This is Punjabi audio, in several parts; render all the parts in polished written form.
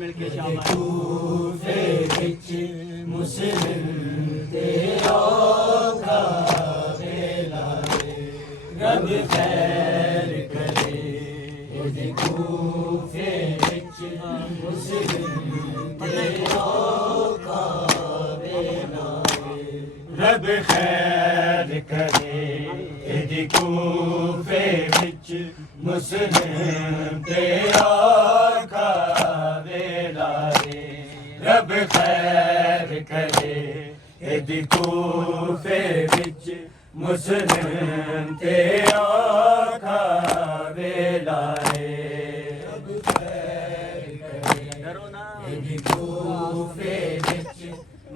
मिल के शाबाश कूफे विच मुस्लिम ते औखा वेला रब खैर करे इहदे कूफे विच मुस्लिम ते औखा वेला रब खैर करे इहदे कूफे विच मुस्लिम ते औखा वेला रब खैर करे इहदे कूफे विच मुस्लिम ते औखा वेला रब खैर करे इहदे कूफे विच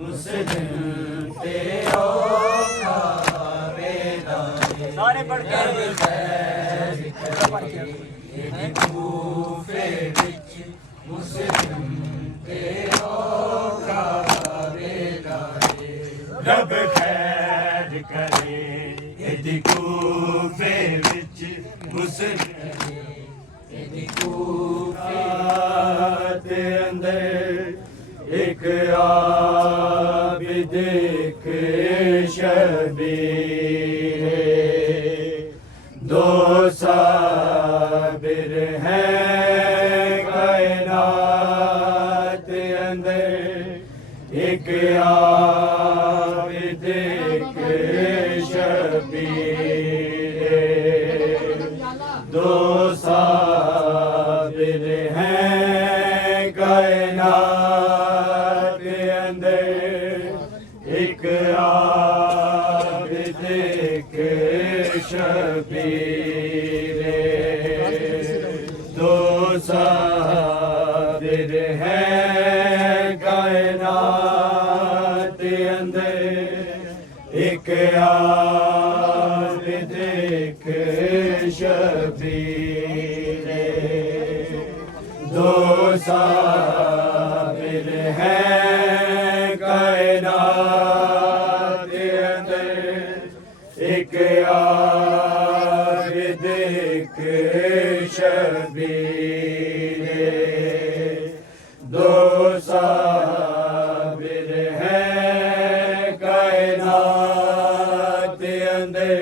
मुस्लिम ते औखा वेला सारे पढ़ के इहदे कूफे विच मुस्लिम ते औखा वेला रब खैर करे इहदे कूफे विच मुस्लिम इहदे कूफे दे अंदर एक आबिद एक शबीर दो साबिर हैं कायनात अंदर एक आबिद एक शबीर दो साबिर हैं कायनात अंदर एक आबिद एक शबीर दो साबिर हैं कायनात अंदर एक आबिद एक शबीर दो साबिर हैं कायनात अंदर एक आबिद एक शबीर दो साबिर हैं कायनात अंदर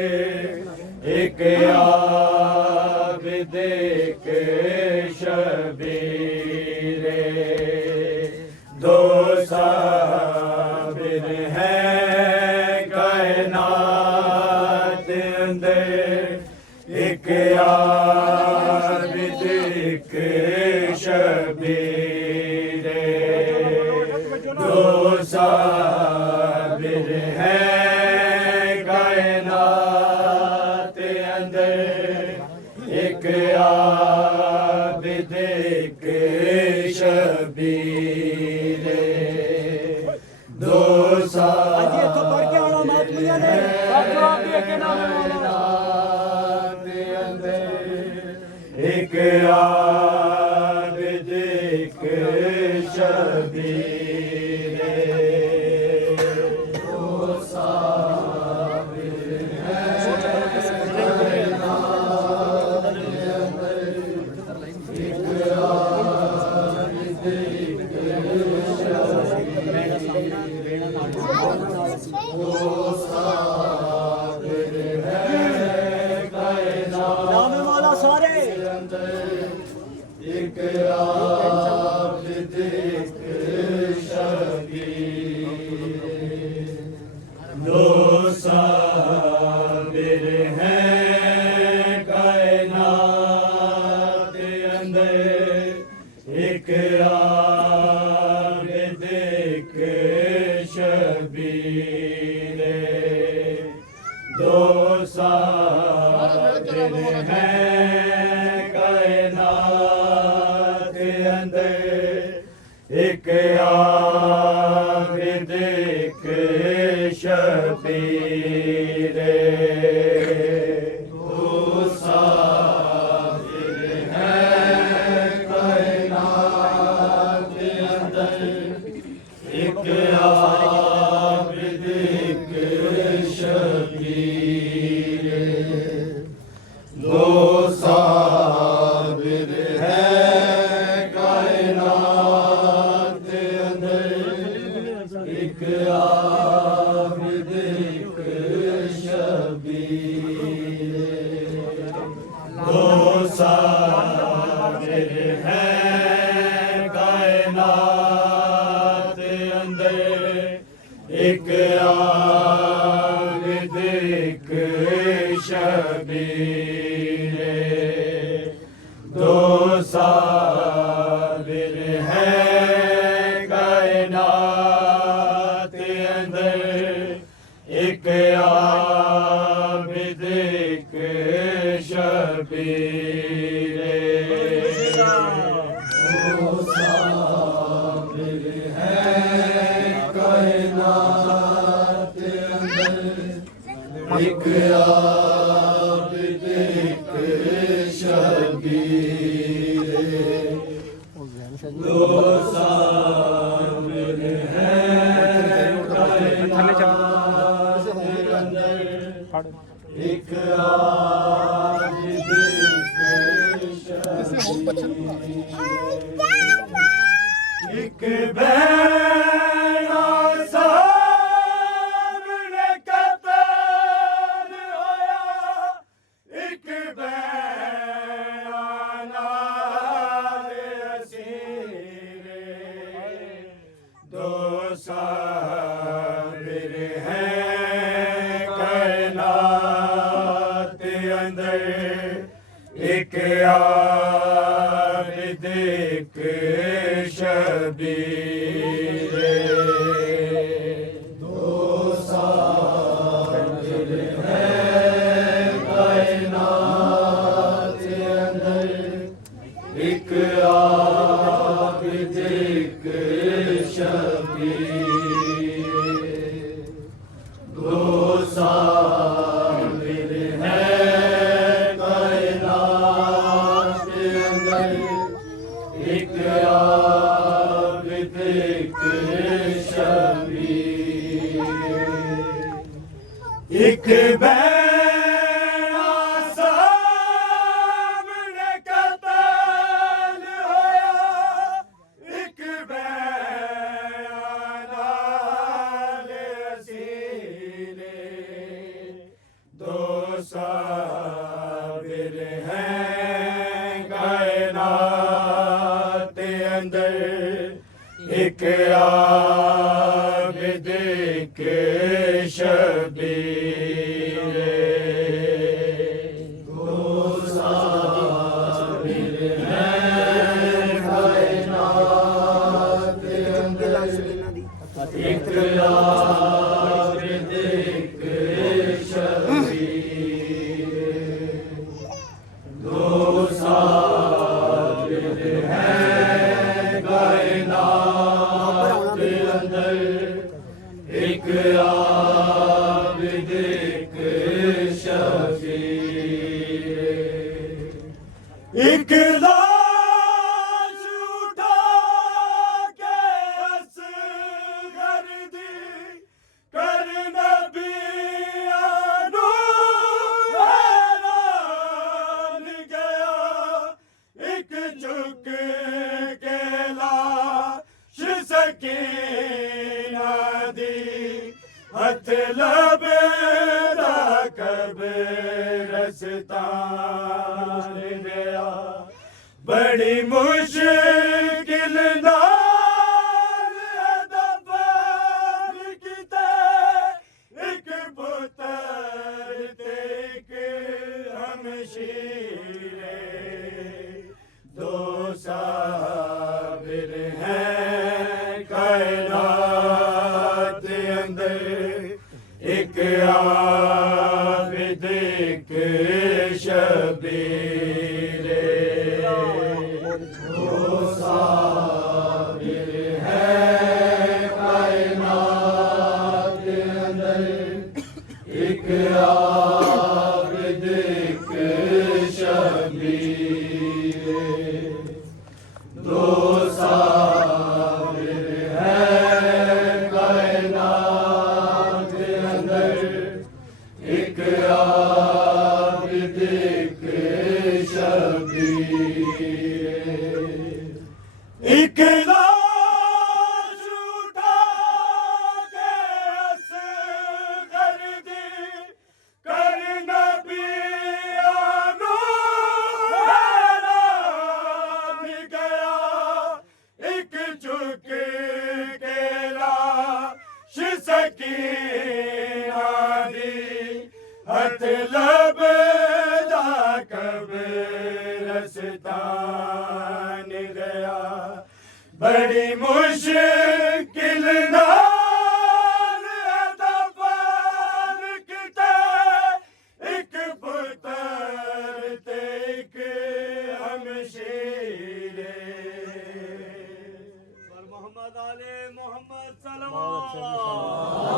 एक आबिद एक शबीर दो साबिर हैं कायनात अंदर एक आबिद एक शबीर दो साबिर हैं कायनात अंदर एक आबिद एक शबीर दो साबिर एक आबिद एक शबीर दो साबिर हैं कायनात एक आबिद एक शबीर दो साबिर हैं कायनात सारे एक आबिद एक शबीर दो साबिर हैं कायनात अंदर एक आबिद एक शबीर दो साबिर हैं कायनात अंदर एक आबिद एक शबीर दो साबिर हैं कायनात अंदर एक आबिद एक शबीर दो साबिर हैं कायनात साबिर है कायनात अंदर एक आबिद एक शबीर वो साबिर है कायनात अंदर एक आबिद एक शबीर दो साबिर है कायनात अंदर एक आबिद एक बैना सामने कतार होया एक बैना नाल असीरे दो साबिर हैं कायनात अंदर एक आबिद एक शबीर दो साबिर हैं कायनात अंदर एक आबिद एक शबीर दो साबिर हैं कायनात अंदर एक आबिद एक शबीर एक बैना सामने कताल होया एक बैना नाल असीरे दो साबिर हैं कायनात अंदर एक आबिद एक शबीर दो साबिर हैं कायनात अंदर एक आबिद एक शबीर दो साबिर हैं कायनात अंदर एक आबिद एक शबीर एक लाश उठा के असगर दी कर नबियां नू हैरान गया एक झुक के लाश सकीना दी हथ लबेदा कब्रिस्तान गया बड़ी मुश्किल नाल दफन कीते एक पुत्र ते एक हमशीरे दो साबिर हैं कायनात अंदर एक आबिद एक शबीर दो साबिर हैं कायनात अंदर एक आबिद एक शबीर दो साबिर हैं कायनात अंदर एक आबिद एक शबीर एक लाश उठा के असगर दी कर नबियां नू हैरान गया एक झुक के लाश सकीना दी हथ लबेदा कब्रिस्तान बड़ी मुश्किल नाल अदा पार किते एक पुत्र ते एक हमशीरे मोहम्मद आले मोहम्मद सल्लल्लाहु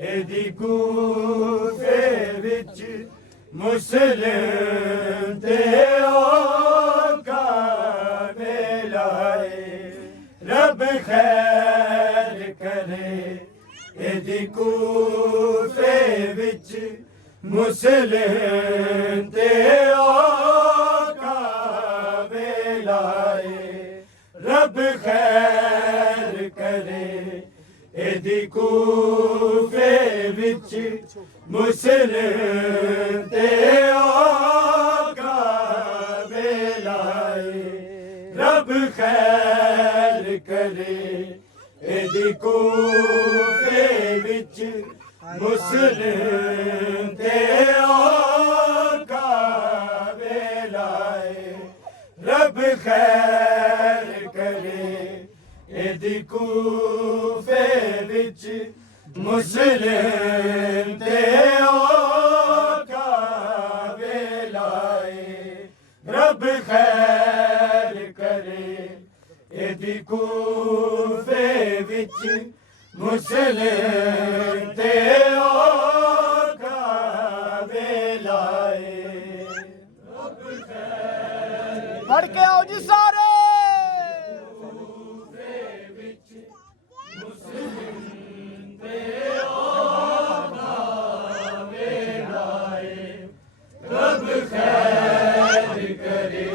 ਇਹਦੀ ਕੂਫੇ ਵਿੱਚ ਮੁਸਲਿਮ ਤੇ ਔਕਾ ਮਿਲਾਏ ਰੱਬ ਖੈਰ ਕਰੇ ਇਹਦੀ ਕੂਫੇ ਵਿੱਚ ਮੁਸਲਿਮ ਤੇ ਔਕਾ ਮਿਲਾਏ ਰੱਬ ਖੈਰ ਕਰੇ ਇਹਦੀ ਕੂਫੇ ਵਿੱਚ ਮੁਸਲਿਮ ਤੇ ਔਕਾ ਮਿਲਾਏ ਰੱਬ ਖੈਰ ਕਰੇ ਇਹਦੀ ਕੂਫੇ ਵਿੱਚ ਮੁਸਲਿਮ ਤੇ ਔਕਾ ਮਿਲਾਏ ਰੱਬ ਖੈਰ ਕਰੇ ਇਹਦੀ ਕੂਫੇ ਵਿੱਚ ਮੁਸਲਿਮ ਤੇ ਔਕਾ ਮਿਲਾਏ ਰੱਬ ਖੈਰ ਕਰੇ ਇਹਦੀ ਕੂਫੇ ਵਿੱਚ ਮੁਸਲਿਮ ਤੇ ਔਕਾ ਮਿਲਾਏ ਰੱਬ ਖੈਰ ਫੜ ਕੇ ਆਓ ਜੀ ਸਾਰੇ ਇਹਦੀ ਕੂਫੇ ਵਿੱਚ ਮੁਸਲਿਮ ਤੇ ਔਕਾ ਮਿਲਾਏ ਰੱਬ ਖੈਰ ਕਰੇ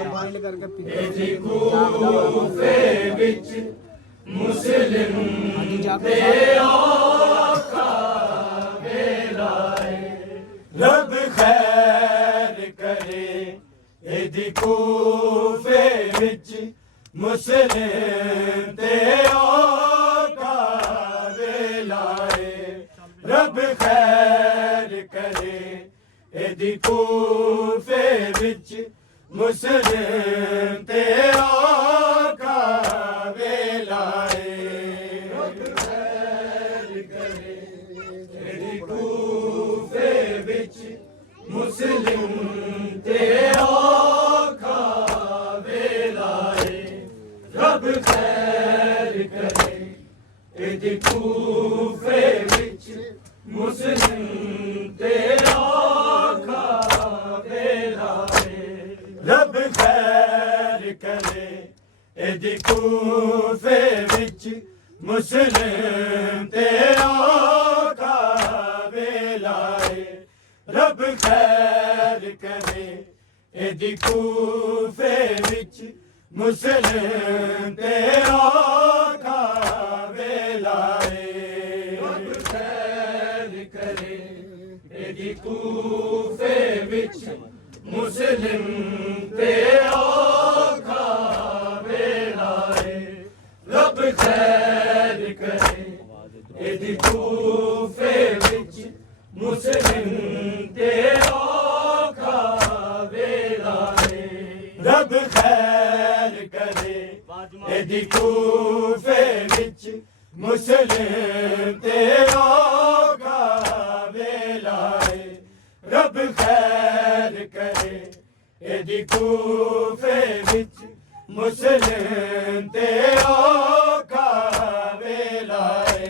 ਇਹਦੀ ਕੂਫੇ ਵਿੱਚ ਮੁਸਲਿਮ ਤੇ ਔਕਾ ਮਿਲਾਏ ਰੱਬ ਖੈਰ ਕਰੇ ਇਹਦੀ ਕੂਫੇ ਵਿੱਚ ਮੁਸਲਿਮ ਤੇ ਔਕਾ ਮਿਲਾਏ ਰੱਬ ਖੈਰ ਕਰੇ ਇਹਦੀ ਕੂਫੇ ਵਿੱਚ ਮੁਸਲਿਮ ਤੇ ਔਕਾ ਮਿਲਾਏ ਰੱਬ ਖੈਰ ਕਰੇ ਇਹਦੀ ਕੂਫੇ ਵਿੱਚ ਮੁਸਲਿਮ ਤੇ ਔਕਾ ਮਿਲਾਏ ਰੱਬ ਖੈਰ ਕਰੇ ਇਹਦੀ ਕੂਫੇ ਵਿੱਚ ਮੁਸਲਿਮ ਤੇ ਔਕਾ ਮਿਲਾਏ ਰੱਬ ਖੈਰ ਕਰੇ ਇਹਦੀ ਕੂਫੇ ਵਿੱਚ ਮੁਸਲਿਮ ਤੇ ਔਕਾ ਮਿਲਾਏ ਰੱਬ ਖੈਰ ਕਰੇ ਇਹਦੀ ਕੂਫੇ ਵਿੱਚ ਮੁਸਲਿਮ ਤੇ ਔਕਾ ਮਿਲਾਏ ਰੱਬ ਖੈਰ ਕਰੇ ਇਹਦੀ ਕੂਫੇ ਵਿੱਚ ਮੁਸਲਿਮ ਤੇ ਔਕਾ ਮਿਲਾਏ ਰੱਬ ਖੈਰ ਕਰੇ ਇਹਦੀ ਕੂਫੇ ਵਿੱਚ ਮੁਸਲਿਮ ਤੇ ਔਕਾ ਮਿਲਾਏ ਰੱਬ ਖੈਰ ਕਰੇ ਇਹਦੀ ਕੂਫੇ ਵਿੱਚ ਮੁਸਲਿਮ ਤੇ ਔਕਾ ਮਿਲਾਏ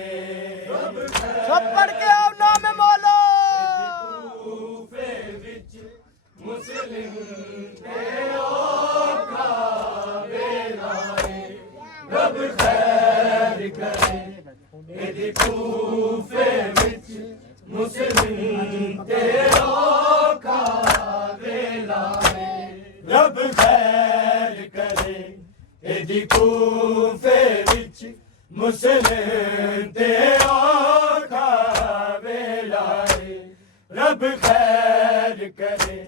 ਸਭ ਪੜ ਕੇ ਆਓ ਨਾਮ ਮੌਲਾ ਕੂਫੇ ਵਿੱਚ ਮੁਸਲਿਮ ਤੇ ਔਕਾ ਮਿਲਾਏ ਰੱਬ ਖੈਰ ਕਰੇ ਇਹਦੀ ਕੂਫੇ ਵਿੱਚ ਮੁਸਲਿਮ ਤੇ ਔਕਾ ਮਿਲਾਏ ਰੱਬ ਖੈਰ ਕਰੇ ਇਹਦੀ ਕੂਫੇ ਵਿੱਚ ਮੁਸਲਿਮ ਤੇ ਔਕਾ ਮਿਲਾਏ ਰੱਬ ਖੈਰ ਕਰੇ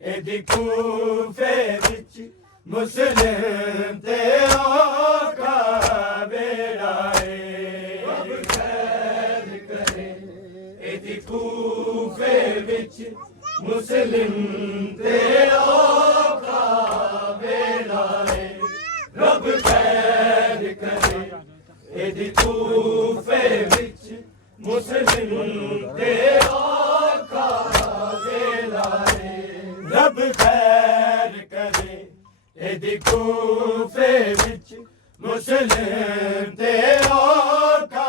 ਇਹਦੀ ਕੂਫੇ ਵਿੱਚ ਮੁਸਲਿਮ ਤੇ ਔਕਾ ਮਿਲਾਏ ਰੱਬ ਖੈਰ ਕਰੇ ਇਹਦੀ ਕੂਫੇ ਵਿੱਚ ਮੁਸਲਿਮ ਤੇ ਔਕਾ ਮਿਲਾਏ ਰੱਬ ਖੈਰ ਕਰੇ ਇਹਦੀ ਕੂਫੇ ਵਿੱਚ ਮੁਸਲਿਮ ਤੇ ਔਕਾ ਮਿਲਾਏ ਰੱਬ ਖੈਰ ਕਰੇ ਇਹਦੀ ਕੂਫੇ ਵਿੱਚ ਮੁਸਲਿਮ ਤੇ ਔਕਾ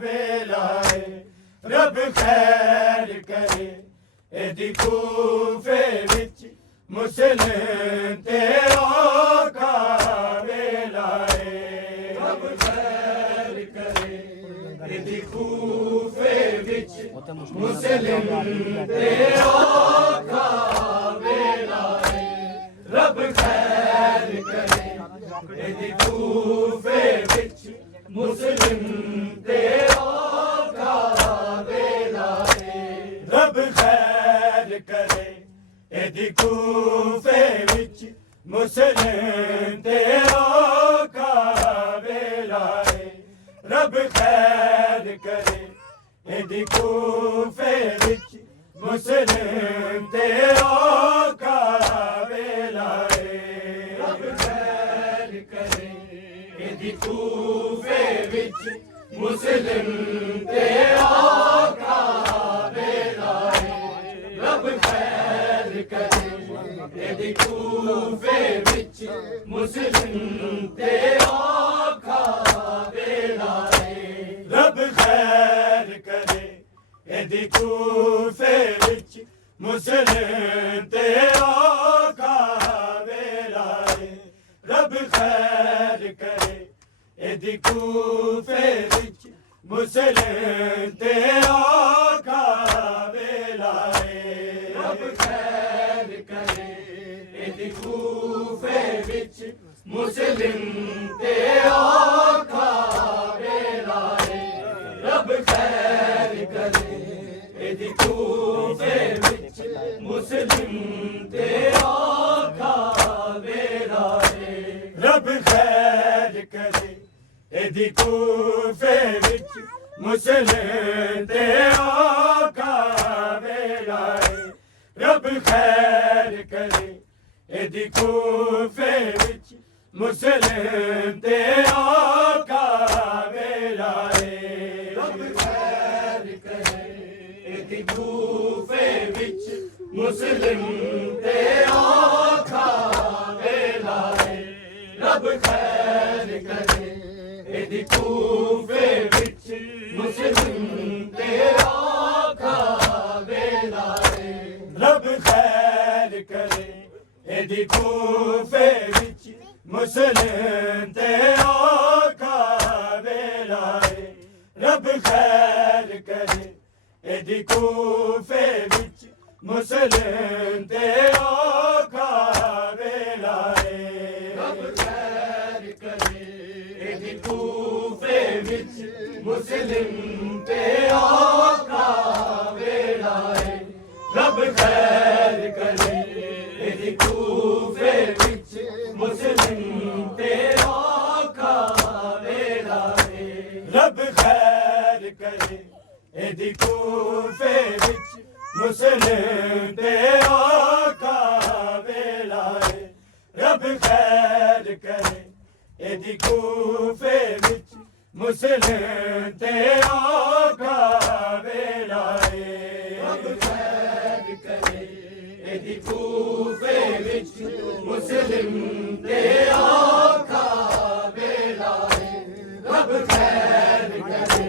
ਮਿਲਾਏ रब खैर करे एदी कूफे विच मुस्लिम ते औखा वेला रब खैर करे एदी कूफे विच मुस्लिम ते औखा वेला रब खैर करे एदी कूफे विच मुस्लिम ते औखा वेला रब खैर करे एदी कूफे विच मुस्लिम ते औखा वेला रब खैर करे एदी कूफे विच मुस्लिम ते औखा वेला रब खैर करे एदी कूफे विच मुस्लिम ते औखा वेला रब खैर करे एदी कूफे विच मुस्लिम ते औखा वेला रब खैर करे एदी कूफे विच मुस्लिम ते औखा वेला रब खैर करे एदी कूफे विच मुस्लिम ते औखा वेला रब खैर करे एदी कूफे विच मुस्लिम ते औखा वेला रब खैर करे एदी कूफे विच मुस्लिम ते औखा वेला रब खैर करे एदी कूफे विच मुस्लिम ते औखा वेला रब खैर करे एदी कूफे विच मुस्लिम ते औखा वेला रब खैर करे एदी कूफे विच मुस्लिम ते औखा वेला रब खैर करे एदी कूफे विच मुस्लिम ते औखा वेला रब खैर करे एदी कूफे विच मुस्लिम ते औखा वेला रब खैर करे एदी कूफे विच मुस्लिम ते औखा वेला रब खैर करे एदी कूफे विच मुस्लिम ते औखा वेला रब खैर करे एदी कूफे विच मुस्लिम ते औखा वेला रब खैर करे एदी कूफे विच मुस्लिम ते औखा वेला रब खैर करे एदी कूफे विच मुस्लिम ते औखा वेला रब खैर करे एदी कूफे विच मुस्लिम ते औखा वेला रब खैर करे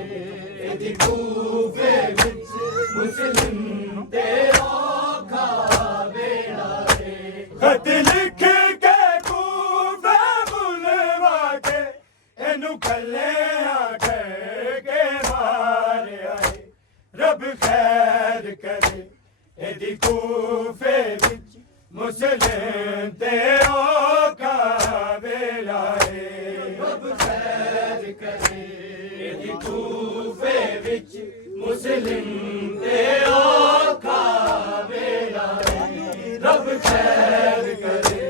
एदी कूफे विच मुस्लिम ते औखा वेला खत लिख के कूफे बुलवा के एनू खले आखे के मारे आए रब खैर करे एदी कूफे विच मुस्लिम ते औखा वेला रब खैर करे एदी कूफे विच मुस्लिम ते औखा वेला रब खैर करे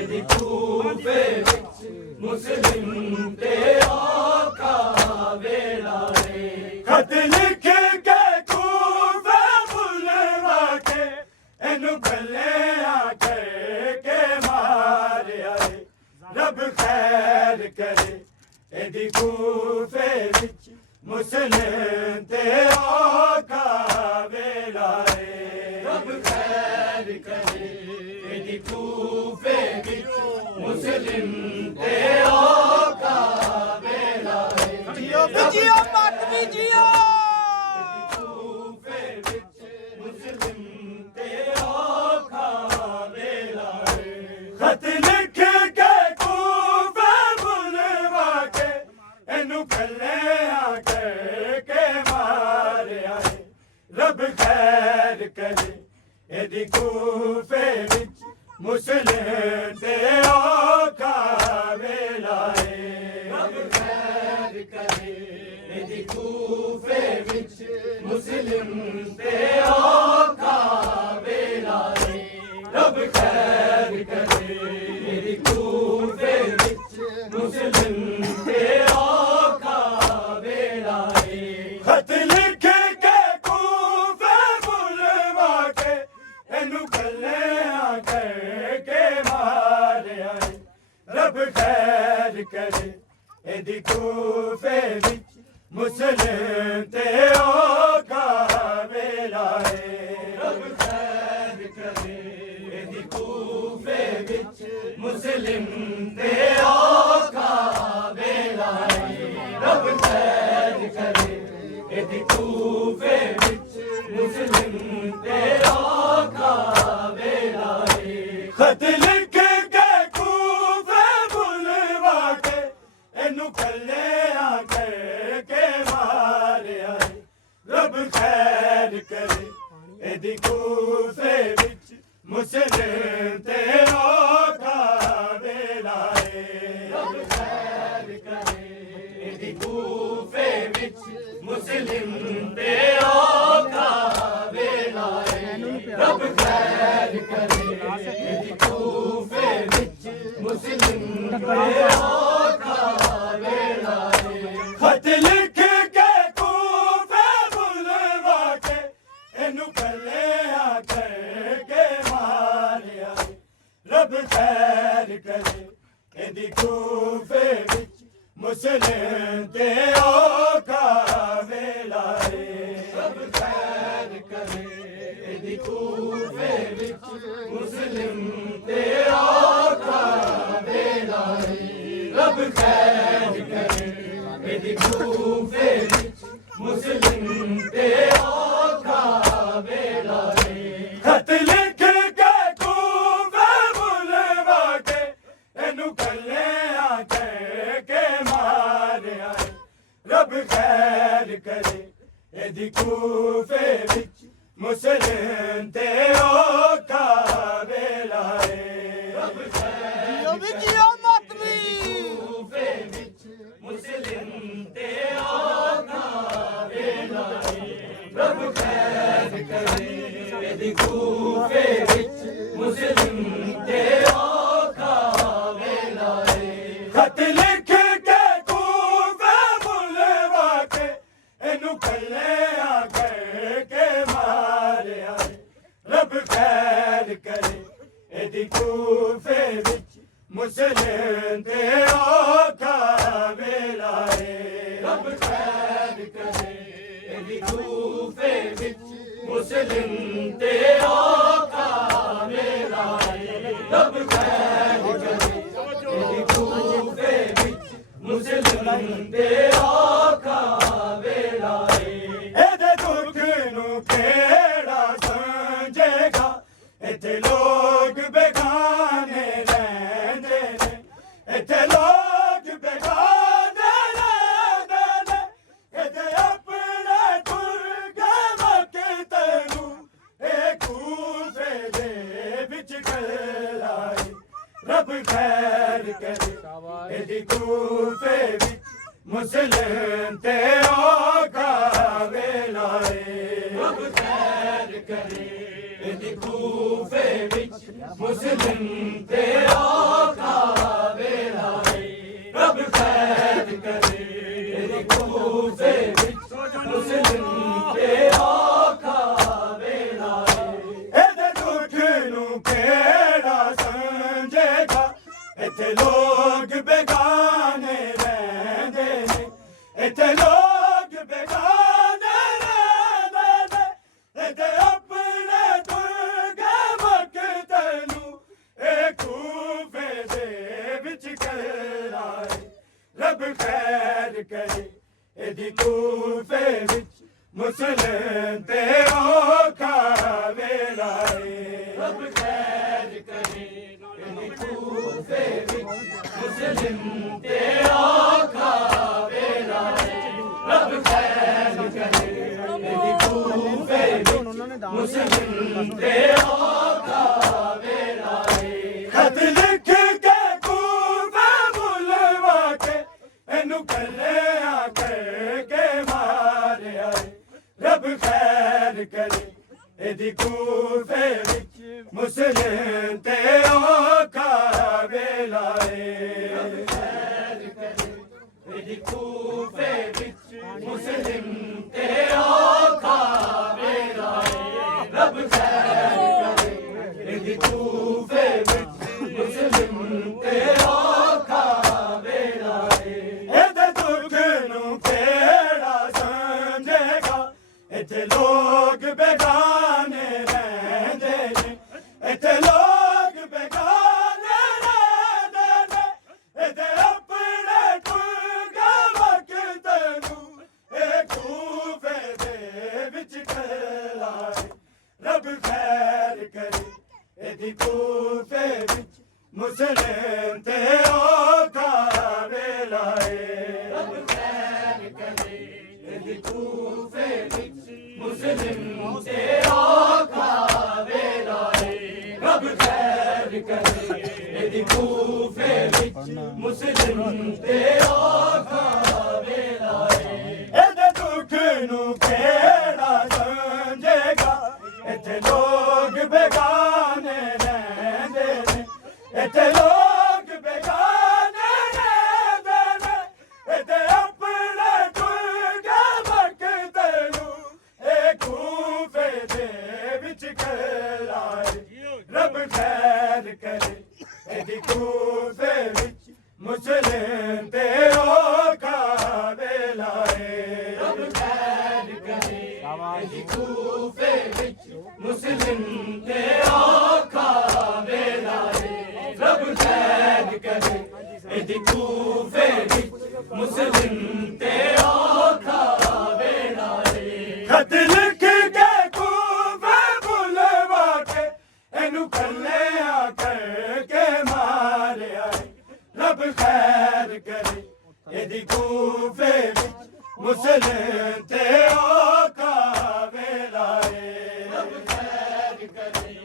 एदी कूफे विच मुस्लिम ते औखा वेला खत लिख के कूफे बुलवा के एनू खले आखे के मारे आए रब खैर करे एदी कूफे विच मुस्लिम ते औखा वेला रब खैर करे एदी कूफे विच मुस्लिम ते औखा वेला जियो मत भी जियो करे ਇਹਦੀ ਕੂਫੇ ਵਿੱਚ ਮੁਸਲਿਮ ਤੇ ਔਖਾ ਵੇਲਾ ਏ ਰੱਬ ਖੈਰ ਕਰੇ ਇਹਦੀ ਕੂਫੇ ਵਿੱਚ ਮੁਸਲਿਮ ਤੇ ਔਖਾ ਵੇਲਾ ਏ ਰੱਬ ਖੈਰ ਕਰੇ ਇਹਦੀ ਕੂਫੇ ਵਿੱਚ ਮੁਸਲਿਮ ਤੇ ਔਖਾ ਵੇਲਾ ਏ ਖਤ ਲਿਖ ਕੇ ਕੂਫੇ ਬੁਲਵਾ ਕੇ ਇਹਨੂੰ ਕੱਲਿਆਂ ਕਹਿ ਕੇ ਮਾਰਿਆ ਏ ਰੱਬ ਖੈਰ ਕਰੇ ਇਹਦੀ ਕੂਫੇ ਵਿੱਚ ਮੁਸਲਿਮ ਤੇ ਔਖਾ ਵੇਲਾ ਏ ਰੱਬ ਖੈਰ ਕਰੇ ਇਹਦੀ ਕੂਫੇ ਵਿੱਚ ਮੁਸਲਿਮ ਤੇ ਔਖਾ ਵੇਲਾ ਏ ਰੱਬ ਖੈਰ ਕਰੇ ਇਹਦੀ ਕੂਫੇ ਵਿੱਚ ਮੁਸਲਿਮ ਤੇ ਔਖਾ ਵੇਲਾ ਏ ਖਤ ਲਿਖ ਕੇ ਕੂਫੇ ਬੁਲਵਾ ਕੇ ਇਹਨੂੰ ਕੱਲਿਆਂ ਕਹਿ ਕੇ ਮਾਰਿਆ ਏ ਰੱਬ ਖੈਰ ਕਰੇ ਇਹਦੀ ਕੂਫੇ ਵਿੱਚ ਮੁਸਲਿਮ ਤੇ ਔਖਾ ਵੇਲਾ ਏ ਰੱਬ ਖੈਰ ਕਰੇ ਇਹਦੀ ਕੂਫੇ ਵਿੱਚ ਮੁਸਲਿਮ ਤੇ ਔਖਾ ਵੇਲਾ ਏ ਰੱਬ ਖੈਰ ਕਰੇ ਇਹਦੀ ਕੂਫੇ ਵਿੱਚ ਮੁਸਲਿਮ ਤੇ ਔਖਾ ਵੇਲਾ ਏ ਖਤ ਲਿਖ ਕੇ ਕੂਫੇ ਬੁਲਵਾ ਕੇ ਇਹਨੂੰ ਕੱਲਿਆਂ ਕਹਿ ਕੇ ਮਾਰਿਆ ਏ ਰੱਬ ਖੈਰ ਕਰੇ ਇਹਦੀ ਕੂਫੇ ਵਿੱਚ ਮੁਸਲਿਮ ਤੇ ਔਖਾ ਵੇਲਾ ਏ ਰੱਬ ਖੈਰ ਕਰੇ ਇਹਦੀ ਕੂਫੇ ਵਿੱਚ ਮੁਸਲਿਮ ਤੇ ਔਖਾ ਵੇਲਾ ਏ ਰੱਬ ਖੈਰ ਕਰੇ ਇਹਦੀ ਕੂਫੇ ਵਿੱਚ ਮੁਸਲਿਮ ਤੇ ਔਖਾ ਵੇਲਾ ਏ ਖਤ ਲਿਖ ਕੇ ਕੂਫੇ ਬੁਲਵਾ ਕੇ ਇਹਨੂੰ ਕੱਲਿਆਂ ਕਹਿ ਕੇ ਮਾਰਿਆ ਏ ਰੱਬ ਖੈਰ ਕਰੇ ਇਹਦੀ ਕੂਫੇ ਵਿੱਚ ਮੁਸਲਿਮ ਤੇ ਔਖਾ ਵੇਲਾ ਏ ਰੱਬ ਖੈਰ ਜੀਓ ਵੀ ਜੀਓ ਮਾਤਮੀ ਕੂਫੇ ਵਿੱਚ ਮੁਸਲਿਮ ਤੇ ਔਖਾ ਵੇਲਾ ਏ ਰੱਬ ਖੈਰ ਕਰੇ ਇਹਦੀ ਕੂਫੇ ਵਿੱਚ ਮੁਸਲਿਮ ਤੇ ਔਖਾ ਵੇਲਾ ਏ ਖਤ ਲਿਖ ਕੇ ਕੂਫੇ ਬੁਲਵਾ ਕੇ ਇਹਨੂੰ ਕੱਲਿਆਂ ਕਹਿ ਕੇ ਮਾਰਿਆ ਏ ਰੱਬ ਖੈਰ ਕਰੇ ਇਹਦੀ ਕੂਫੇ ਵਿੱਚ ਮੁਸਲਿਮ ਤੇ ਔਖਾ ਵੇਲਾ ਏ ਰੱਬ ਖੈਰ ਕਰੇ ਇਹਦੀ ਕੂਫੇ ਵਿੱਚ ਮੁਸਲਿਮ ਤੇ ਔਖਾ ਵੇਲਾ ਏ ਰੱਬ ਖੈਰ ਕਰੇ ਇਹਦੀ ਕੂਫੇ ਵਿੱਚ ਮੁਸਲਿਮ ਤੇ ਔਖਾ ਵੇਲਾ ਏ ਇਹਦੇ ਦੁੱਖ ਨੂੰ ਕਿਹੜਾ ਸਮਝੇਗਾ ਇੱਥੇ ਲੋਕ ਬੇਗਾਨੇ ਰਹਿੰਦੇ ਨੇ ਇੱਥੇ ਲੋਕ ਬੇਗਾਨੇ ਰਹਿੰਦੇ ਨੇ ਇੱਥੇ ਆਪਣੇ ਦੁਰਗੇ ਮੱਕੇ ਨੂੰ ਇਹ ਕੂਫੇ ਦੇ ਵਿੱਚ ਕੱਲਾ ਏ ਰੱਬ ਖੈਰ ਕਰੇ ਇਹਦੀ ਕੂਫੇ ਵਿੱਚ ਮੁਸਲਿਮ ਤੇ ਔਖਾ ਵੇਲਾ ਏ ਰੱਬ ਖੈਰ ਕਰੇ ਇਹਦੀ ਕੂਫੇ ਵਿੱਚ ਮੁਸਲਿਮ ਤੇ ਔਖਾ ਵੇਲਾ ਏ ਰੱਬ ਖੈਰ ਕਰੇ ਇਹਦੀ ਕੂਫੇ ਵਿੱਚ ਮੁਸਲਿਮ ਤੇ ਔਖਾ ਵੇਲਾ ਏ ਇਹਦੇ ਦੁੱਖ ਨੂੰ ਕਿਹੜਾ ਸਮਝੇਗਾ ਇੱਥੇ ਲੋਕ ਬੇਗਾਨੇ ਰਹਿੰਦੇ ਨੇ ਇੱਥੇ ਲੋਕ ਬੇਗਾਨੇ ਰਹਿੰਦੇ ਨੇ ਇੱਥੇ ਆਪਣੇ ਦੁਰਗੇ ਮੱਕੇ ਨੂੰ ਇਹ ਕੂਫੇ ਦੇ ਵਿੱਚ ਕੱਲਾ ਏ ਰੱਬ ਖੈਰ ਕਰੇ ਇਹਦੀ ਕੂਫੇ ਵਿੱਚ ਮੁਸਲਿਮ ਤੇ ਔਖਾ ਵੇਲਾ ਏ ਰੱਬ ਖੈਰ ਕਰੇ ਇਹਦੀ ਕੂਫੇ ਵਿੱਚ ਮੁਸਲਿਮ ਤੇ ਔਖਾ ਵੇਲਾ ਏ ਰੱਬ ਖੈਰ ਕਰੇ ਇਹਦੀ ਕੂਫੇ ਵਿੱਚ मुस्लिम ते औखा वेला है खत लिख के कूफे बुलवा के इनू कलिया करके मारे आए रब खैर करे एदी कूफे विच मुस्लिम ते औखा वेला है रब खैर करे एदी कूफे विच मुस्लिम ते औखा वेला है रब खैर करे एदी कूफे विच मुस्लिम ते औखा वेला है एदे दुख नू केड़ा समझेगा इत्थे लोग बेगाने रहंदे ने इत्थे लोग बेगाने रहंदे ने इत्थे अपने कुलगा वक्त नू ए कूफे दे विच खलाए रब खैर करे एदी कूफे विच मुस्लिम ते औखा वेला है रब खैर करे एदी कूफे विच मुस्लिम ते औखा वेला है रब खैर करे एदी कूफे विच मुस्लिम ते औखा वेला है एदे दुख नू केड़ा समझेगा इत्थे लोग बेगाने रहंदे ने इत्थे लोग बेगाने रहंदे ने इत्थे अपने कुलगा वक्त नू ए कूफे दे विच खलाए रब खैर करे एदी कूफे विच मुस्लिम ते औखा वेला है रब खैर करे एदी कूफे विच मुस्लिम ते औखा वेला है रब खैर करे एदी कूफे विच मुस्लिम ते औखा वेला है खत लिख के कूफे बुलवा के इनू कलिया करके मारे आए रब खैर करे एदी कूफे विच मुस्लिम ते औखा वेला है रब खैर करे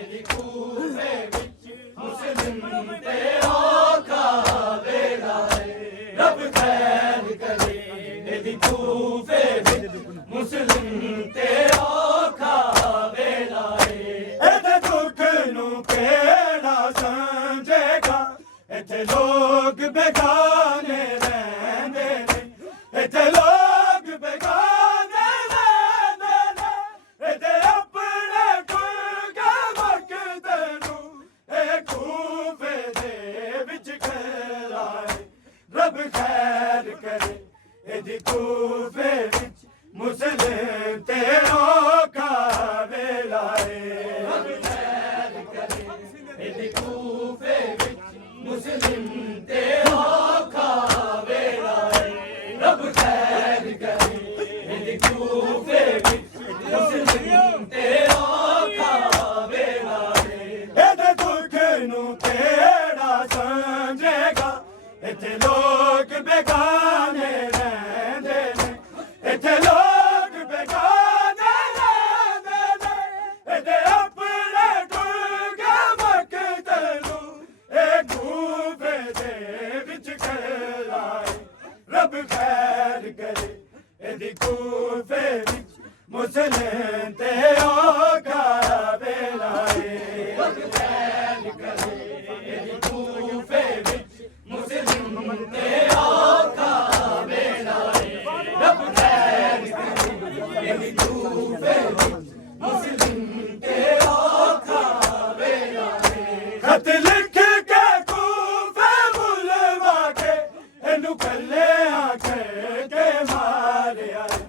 एदी कूफे विच मुस्लिम ते औखा वेला है रब खैर करे एदी कूफे विच मुस्लिम ते औखा वेला है एदे दुख नू केड़ा समझेगा इत्थे लोग बेगाने रहंदे ने इत्थे लोग बेगाने रहंदे ने इत्थे अपने कुलगा वक्त नू ए कूफे दे विच खलाए रब खैर करे एदी कूफे विच मुस्लिम ते औखा वेला है रब खैर करे एदी कूफे विच मुस्लिम ते औखा वेला है रब खैर करे एदी कूफे विच मुस्लिम ते औखा वेला है एदे दुख नू केड़ा समझेगा इत्थे लोग बेगाने रहंदे ने इत्थे लोग बेगाने रहंदे ने इत्थे अपने कुलगा वक्त नू ए कूफे दे विच खलाए रब खैर करे एदी कूफे विच मुस्लिम ते औखा वेला है रब खैर करे एदी कूफे विच मुस्लिम ते औखा वेला है रब खैर करे एदी कूफे विच मुस्लिम ते औखा वेला है खत लिख के कूफे बुलवा के इनू कलिया करके मारे आए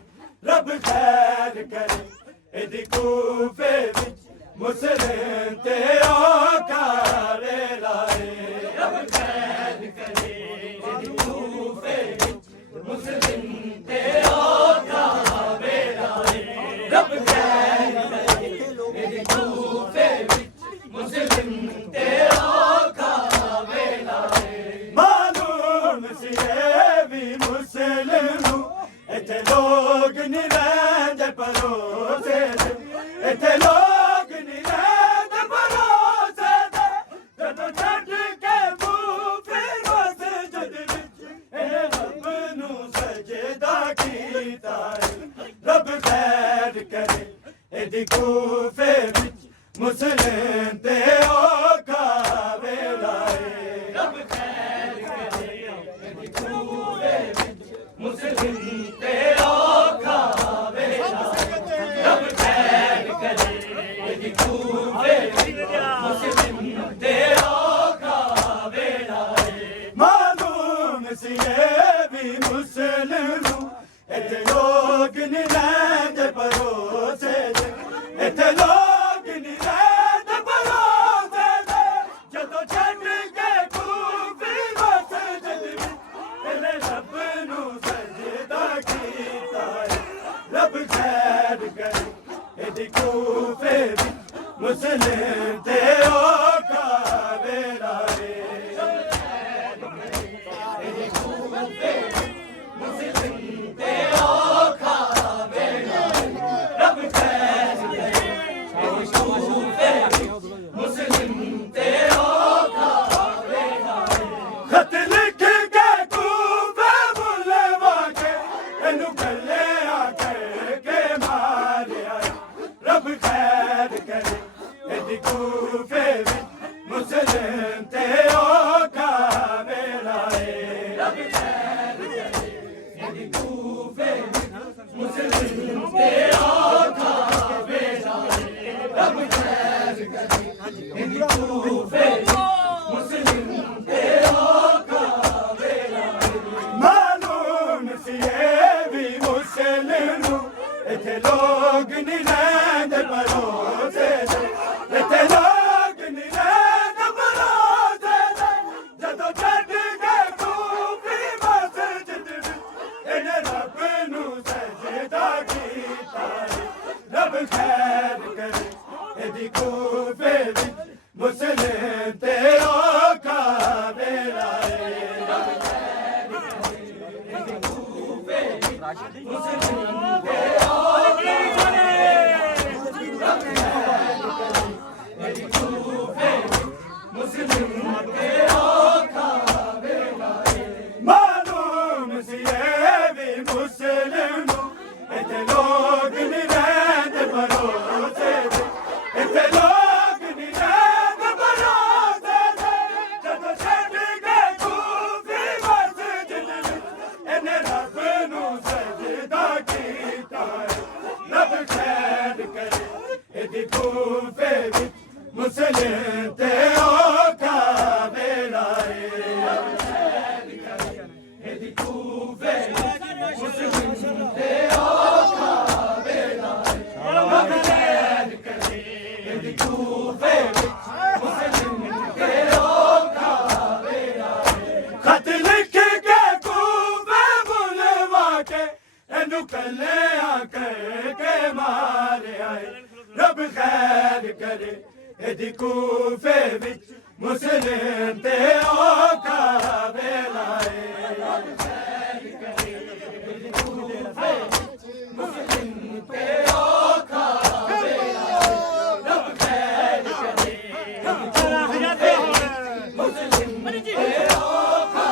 रब खैर करे एदी कूफे विच मुस्लिम ते औखा वेला है रब खैर करे एदी कूफे विच मुस्लिम ते औखा वेला है रब खैर करे एदी कूफे विच मुस्लिम ते औखा वेला है मालूम सी भी मुस्लिम इत्थे लोग नहीं रहंदे परोसे ਇੱਥੇ ਲੋਕ ਨਹੀਂ ਰਹਿੰਦੇ ਭਰੋਸੇ ਦੇ ਜਦੋਂ ਛੱਡ ਕੇ ਮੂੰਹ ਫਿਰ ਉਸ ਜਦ ਵਿੱਚ ਇਹਨੇ ਰੱਬ ਨੂੰ ਸਜਦਾ ਕੀਤਾ ਰੱਬ ਖੈਰ ਕਰੇ ਇਹਦੀ ਕੂਫੇ ਵਿੱਚ ਮੁਸਲਿਮ ਤੇ ਔਖਾ ਵੇਲਾ ਏ ਰੱਬ ਖੈਰ ਕਰੇ ਇਹਦੀ ਕੂਫੇ ਵਿੱਚ ਮੁਸਲਿਮ ਤੇ ਔਖਾ ਵੇਲਾ ਰੱਬ ਖੈਰ ਕਰੇ ਇਹਦੀ ਕੂਫੇ ਵਿੱਚ ਮੁਸਲਿਮ ਤੇ ਔਖਾ ਵੇਲਾ ਏ ਮਾਲੂਮ ਸੀ ਇਹ ਵੀ ਮੁਸਲਿਮ ਨੂੰ ਇੱਥੇ ਲੋਕ ਨਹੀਂ ਰਹਿੰਦੇ ਭਰੋਸੇ ਦੇ ਇੱਥੇ ਲੋਕ ਨਹੀਂ ਰਹਿੰਦੇ ਭਰੋਸੇ ਦੇ ਜਦੋਂ ਛੱਡ ਕੇ ਕੂਫੀ ਮਸਜਿਦ ਵਿੱਚ ਇਹਨੇ ਰੱਬ ਨੂੰ ਸਜਦਾ ਕੀਤਾ ਰੱਬ ਖੈਰ ਕਰੇ ਇਹਦੀ ਕੂਫੇ ਵਿੱਚ ਮੁਸਲਿਮ ਤੇ ਔਖਾ ਵੇਲਾ ਏ ਇਹਦੀ ਕੂਫੇ ਮੁਸਲਿਮ ਤੇ ਔਖਾ ਵੇਲਾ ਰੱਬ ਖੈਰ ਕਰੇ ਇਹਦੀ ਕੂਫੇ ਮੁਸਲਿਮ ਤੇ ਔਖਾ ਵੇਲਾ ਖਤ ਲਿਖ ਕੇ ਕੂਫੇ ਬੁਲਵਾ ਕੇ ਇਹਨੂੰ ਕੱਲਿਆ ਕਰਕੇ ਮਾਰਿਆ ਰੱਬ ਖੈਰ ਕਰੇ ਇਹਦੀ ਕੂਫੇ ਵਿੱਚ ਮੁਸਲਿਮ ਤੇ ਔਖਾ ਵੇਲਾ ਏ ਰੱਬ ਖੈਰ ਕਰੇ ਇਹਦੀ ਕੂਫੇ ਵਿੱਚ ਮੁਸਲਿਮ ਤੇ ਔਖਾ ਵੇਲਾ ਏ ਰੱਬ ਖੈਰ ਕਰੇ ਇਹਦੀ ਕੂਫੇ ਵਿੱਚ ਮੁਸਲਿਮ ਤੇ ਔਖਾ ਵੇਲਾ ਏ ਮਾਲੂਮ ਸੀ ਇਹ ਵੀ ਮੁਸਲਿਮ ਨੂੰ ਇੱਥੇ ਲੋਕ ਨਹੀਂ ਰਹਿੰਦੇ ਭਰੋਸੇ ਦੇ ਇੱਥੇ ਲੋਕ ਨਹੀਂ ਰਹਿੰਦੇ ਭਰੋਸੇ ਦੇ ਜਦੋਂ ਛੱਡ ਕੇ ਕੂਫੀ ਮਸਜਿਦ ਵਿੱਚ ਇਹਨੇ ਰੱਬ ਨੂੰ ਸਜਦਾ ਕੀਤਾ ਰੱਬ ਖੈਰ ਕਰੇ ਇਹਦੀ ਕੂਫੇ ਵਿੱਚ ਮੁਸਲਿਮ ਤੇ ਔਖਾ ਵੇਲਾ ਏ ਰੱਬ ਖੈਰ ਕਰੇ ਇਹਦੀ ਕੂਫੇ ਵਿੱਚ ਮੁਸਲਿਮ ਤੇ ਔਖਾ ਰੱਬ ਖੈਰ ਕਰੇ ਇਹਦੀ ਕੂਫੇ ਵਿੱਚ ਮੁਸਲਿਮ ਤੇ ਔਖਾ ਵੇਲਾ ਏ ਮਾਲੂਮ ਸੀ ਇਹ ਵੀ ਮੁਸਲਿਮ ਨੂੰ ਇੱਥੇ ਲੋਕ ਨਹੀਂ ਰਹਿੰਦੇ ਭਰੋਸੇ ਦੇ ਇੱਥੇ ਲੋਕ ਨਹੀਂ ਰਹਿੰਦੇ ਭਰੋਸੇ ਦੇ ਜਦੋਂ ਛੱਡ ਕੇ ਕੂਫੀ ਮਸਜਿਦ ਵਿੱਚ ਇਹਨੇ ਰੱਬ ਨੂੰ ਸਜਦਾ ਕੀਤਾ ਰੱਬ ਖੈਰ ਕਰੇ ਇਹਦੀ ਕੂਫੇ ਵਿੱਚ ਮੁਸਲਿਮ ਤੇ ਔਖਾ ਵੇਲਾ ਏ ਰੱਬ ਖੈਰ ਕਰੇ ਇਹਦੀ ਕੂਫੇ ਵਿੱਚ ਮੁਸਲਿਮ ਤੇ ਔਖਾ ਵੇਲਾ ਏ ਰੱਬ ਖੈਰ ਕਰੇ ਇਹਦੀ ਕੂਫੇ ਵਿੱਚ ਮੁਸਲਿਮ ਤੇ ਔਖਾ ਵੇਲਾ ਏ ਖਤ ਲਿਖ ਕੇ ਕੂਫੇ ਬੁਲਵਾ ਕੇ ਇਹਨੂੰ ਕੱਲਿਆ ਕਰਕੇ ਮਾਰਿਆ ਏ ਰੱਬ ਖੈਰ ਕਰੇ ਇਹਦੀ ਕੂਫੇ ਵਿੱਚ ਮੁਸਲਿਮ ਤੇ ਔਖਾ ਵੇਲਾ ਏ ਰੱਬ ਖੈਰ ਕਰੇ ਇਹਦੀ ਕੂਫੇ ਵਿੱਚ ਮੁਸਲਿਮ ਤੇ ਔਖਾ ਵੇਲਾ ਏ ਰੱਬ ਖੈਰ ਕਰੇ ਇਹਦੀ ਕੂਫੇ ਵਿੱਚ ਮੁਸਲਿਮ ਤੇ ਔਖਾ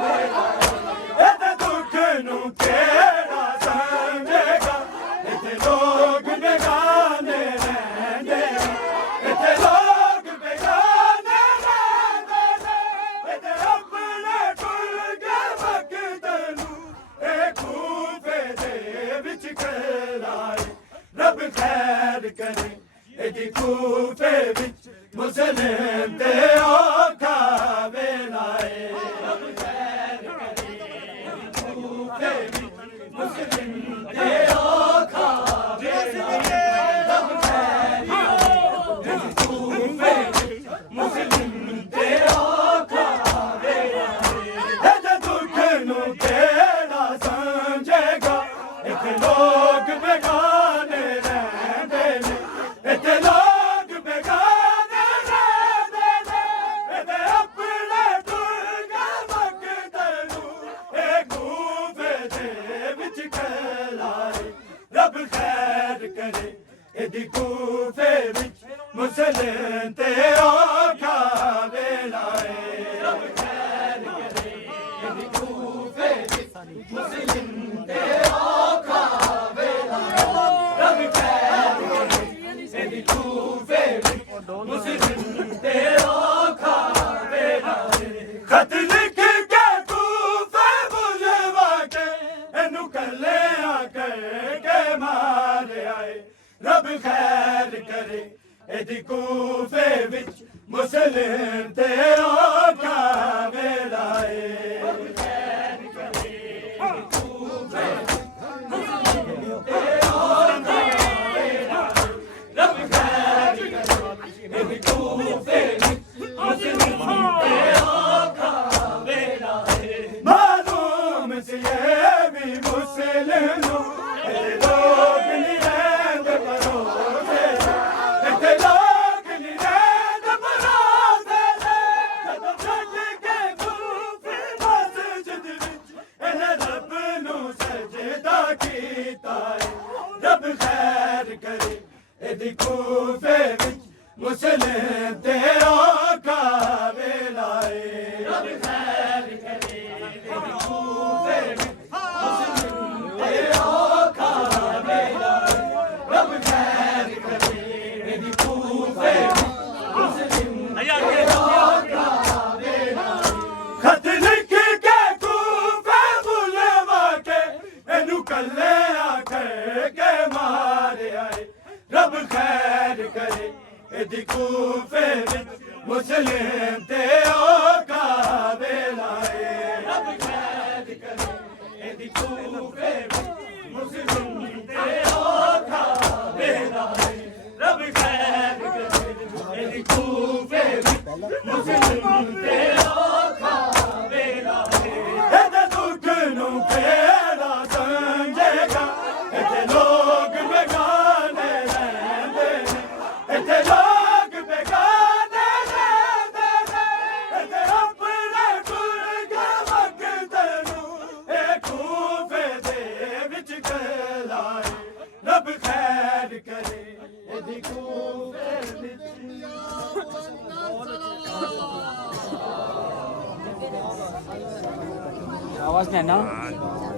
ਵੇਲਾ ਏ ਇਹਦੇ ਦੁੱਖ ਨੂੰ ਕਿਹੜਾ ਸਮਝੇਗਾ ਇੱਥੇ ਲੋਕ ਬੇਗਾਨੇ ਰਹਿੰਦੇ ਇੱਥੇ ਲੋਕ ਬੇਗਾਨੇ ਰਹਿੰਦੇ ਨੇ ਇੱਥੇ ਆਪਣੇ ਕੁਲ ਕੇ ਵਕਤ ਨੂੰ ਇਹ ਕੂਫੇ ਦੇ ਵਿੱਚ ਖਲਾਏ ਰੱਬ ਖੈਰ ਕਰੇ ਇਹਦੀ ਕੂਫੇ ਵਿੱਚ ਮੁਸਲਿਮ ਤੇ ਔਖਾ ਵੇਲਾ ਏ ਰੱਬ ਖੈਰ ਕਰੇ ਇਹਦੀ ਕੂਫੇ ਵਿੱਚ ਮੁਸਲਿਮ ਤੇ ਔਖਾ ਵੇਲਾ ਏ ਰੱਬ ਖੈਰ ਕਰੇ ਇਹਦੀ ਕੂਫੇ ਵਿੱਚ ਮੁਸਲਿਮ ਤੇ ਔਖਾ ਵੇਲਾ ਏ ਇਹਦੇ ਦੁੱਖ ਨੂੰ ਕਿਹੜਾ ਸਮਝੇਗਾ ਇੱਥੇ ਲੋਕ ਬੇਗਾਨੇ ਰਹਿੰਦੇ ਨੇ ਇੱਥੇ ਲੋਕ ਬੇਗਾਨੇ ਰਹਿੰਦੇ ਨੇ ਇਹਦੇ ਆਪਣੇ ਦੁਰਗਾ ਵਕਤ ਨੂੰ ਇਹ ਕੂਫੇ ਦੇ ਵਿੱਚ ਖਲਾਏ ਰੱਬ ਖੈਰ ਕਰੇ ਇਹਦੀ ਕੂਫੇ ਵਿੱਚ ਮੁਸਲਿਮ ਤੇ ਔਖਾ ਵੇਲਾ ਏ ਰੱਬ ਖੈਰ ਕਰੇ ਇਹਦੀ ਕੂਫੇ ਵਿੱਚ ਮੁਸਲਿਮ ਤੇ ਔਖਾ ਵੇਲਾ ਰੱਬ ਖੈਰ ਕਰੇ ਇਹਦੀ ਕੂਫੇ ਵਿੱਚ ਮੁਸਲਿਮ ਤੇ ਔਖਾ ਵੇਲਾ ਖਤ ਲਿਖ ਕੇ ਕੂਫੇ ਬੁਲਵਾ ਕੇ ਇਹਨੂੰ ਕੱਲਿਆਂ ਕਹਿ ਕੇ ਮਾਰਿਆ ਏ ਰੱਬ ਖੈਰ ਕਰੇ ਇਹਦੀ ਕੂਫੇ ਵਿੱਚ ਮੁਸਲਿਮ ਤੇ ਔਖਾ ਵੇਲਾ ਏ ਰੱਬ ਖੈਰ ਕਰੇ ਇਹਦੀ ਕੂਫੇ ਮੁਸਲਿਮ ਤੇ ਔਖਾ ਵੇਲਾ ਰੱਬ ਖੈਰ ਕਰੇ ਇਹਦੀ ਕੂਫੇ ਵਿੱਚ ਮੁਸਲਿਮ ਤੇ ਔਖਾ ਵੇਲਾ ਏ ਮਾਲੂਮ ਸੀ ਇਹ ਵੀ ਮੁਸਲਿਮ ਨੂੰ ਇਹ ਲੋਕ ਨਹੀਂ ਰਹਿੰਦੇ ਭਰੋਸੇ ਇੱਥੇ ਲੋਕ ਨਹੀਂ ਰਹਿੰਦੇ ਭਰੋਸੇ ਜਦੋਂ ਛੱਡ ਕੇ ਕੂਫੇ ਮਸਜਿਦ ਵਿੱਚ ਇਹਨੇ ਰੱਬ ਨੂੰ ਸਜਦਾ ਕੀਤਾ ਏ ਰੱਬ ਖੈਰ ਕਰੇ ਇਹਦੀ ਕੂਫੇ ਵਿੱਚ ਮੁਸਲਿਮ ਤੇ ਔਖਾ ਵੇਲਾ ਏ ਰੱਬ ਖੈਰ ਕਰੇ ਇਹਦੀ ਕੂਫੇ ਵਿੱਚ ਮੁਸਲਿਮ ਤੇ ਔਖਾ ਵੇਲਾ ਏ ਰੱਬ ਖੈਰ ਕਰੇ ਇਹਦੀ ਕੂਫੇ ਵਿੱਚ ਮੁਸਲਿਮ ਤੇ ਔਖਾ ਵੇਲਾ ਏ ਖਤ ਲਿਖ ਕੇ ਕੂਫੇ ਬੁਲਵਾ ਕੇ ਇਹਨੂੰ ਕੱਲਿਆਂ ਕਹਿ ਕੇ ਮਾਰਿਆ ਏ ਰੱਬ ਖੈਰ ਕਰੇ ਇਹਦੀ ਕੂਫੇ ਵਿੱਚ ਮੁਸਲਿਮ ਤੇ ਔਖਾ ਵੇਲਾ ਏ ਰੱਬ ਖੈਰ ਕਰੇ ਇਹਦੀ ਕੂਫੇ ਵਿੱਚ ਮੁਸਲਿਮ ਤੇ ਔਖਾ ਵੇਲਾ ਏ ਰੱਬ ਖੈਰ ਕਰੇ ਇਹਦੀ ਕੂਫੇ ਵਿੱਚ ਮੁਸਲਿਮ ਤੇ ਔਖਾ ਵੇਲਾ ਏ ਇਹਦੇ ਦੁੱਖ ਨੂੰ ਕਿਹੜਾ ਸਮਝੇਗਾ ਇੱਥੇ ਲੋਕ ਬੇਗਾਨੇ ਰਹਿੰਦੇ ਨੇ ਇੱਥੇ ਲੋਕ ਬੇਗਾਨੇ ਰਹਿੰਦੇ ਨੇ ਇੱਥੇ ਆਪਣੇ ਗੁਰਗਾ ਵਕਤ ਨੂੰ ਇਹ ਕੂਫੇ ਦੇ ਵਿੱਚ ਗਲਾਏ ਰੱਬ ਖੈਰ ਕਰੇ ਇਹਦੀ ਕੂਫੇ ਵਿੱਚ आवाज नहीं है ना